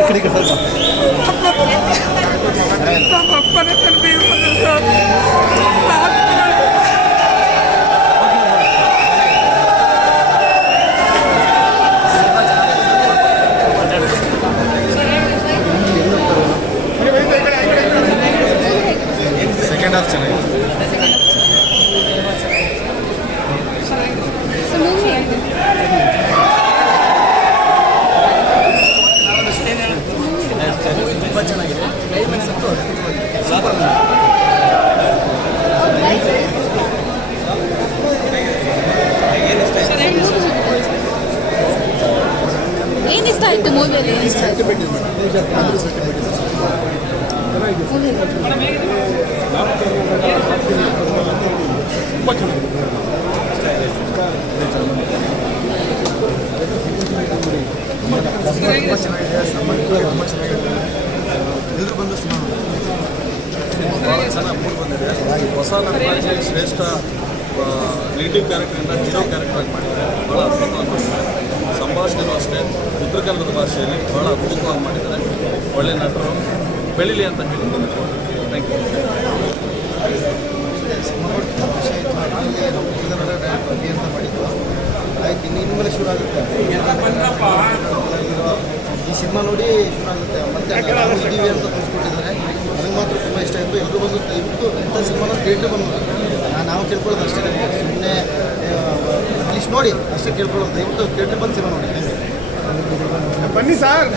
ఇక్కడికి sir second half Chennai Thank you. ಏನು ಇಷ್ಟ ಆಯ್ತು ಮೂವಿಯಲ್ಲಿ ಏನು ಇಷ್ಟ ಆಯ್ತು ತುಂಬ ಚೆನ್ನಾಗಿದೆ ಸಂಬಂಧ ತುಂಬ ಚೆನ್ನಾಗಿದೆ ಚೆನ್ನಾಗಿ ಮೂಡ್ ಬಂದಿದೆ. ಹೊಸ ನಟರಾಗಿ ಶ್ರೇಷ್ಠ ಲೀಡಿಂಗ್ ಕ್ಯಾರೆಕ್ಟರಿಂದ ಹೀರೋ ಕ್ಯಾರೆಕ್ಟರ್ ಆಗಿ ಮಾಡಿದ್ದಾರೆ. ಭಾಳ ಅದ್ಭುತವಾಗಿ ಮಾಡಿದ್ದಾರೆ. ಸಂಭಾಷಣೆನೂ ಅಷ್ಟೇ ಉತ್ತರ ಕನ್ನಡದ ಭಾಷೆಯಲ್ಲಿ ಭಾಳ ಅದ್ಭುತವಾಗಿ ಮಾಡಿದ್ದಾರೆ. ಒಳ್ಳೆ ನಟರು. ಬೆಳಿಲಿ ಅಂತ ಹೇಳಿ ಥ್ಯಾಂಕ್ ಯು ಅಂತ ಮಾಡಿದ್ದು ಆಯ್ತು ಇನ್ನು ಇನ್ಮೇಲೆ ಶುರು ಆಗುತ್ತೆ ಈ ಸಿನಿಮಾ ನೋಡಿ ಶುರು ಆಗುತ್ತೆ. ಮತ್ತೆ ಟಿ ವಿ ಅಂತ ತೋರಿಸ್ಕೊಟ್ಟಿದ್ದಾರೆ ನನಗೆ ಮಾತ್ರ ತುಂಬ ಇಷ್ಟ ಆಯಿತು. ಎಲ್ಲರೂ ಬಂದು ದಯವಿಟ್ಟು ಇಂಥ ಸಿನಿಮಾನ ಥಿಯೇಟ್ರ್ ಬಂದು ನಾನು ನಾವು ಕೇಳ್ಕೊಳ್ಳೋದು ಅಷ್ಟೇ ಸುಮ್ಮನೆ ಇಂಗ್ಲೀಷ್ ನೋಡಿ ಅಷ್ಟೇ ಕೇಳ್ಕೊಳ್ಳೋದು. ದಯವಿಟ್ಟು ಥಿಯೇಟ್ರ್ ಬಂದು ಸಿನಿಮಾ ನೋಡಿ. ಬನ್ನಿ ಸರ್.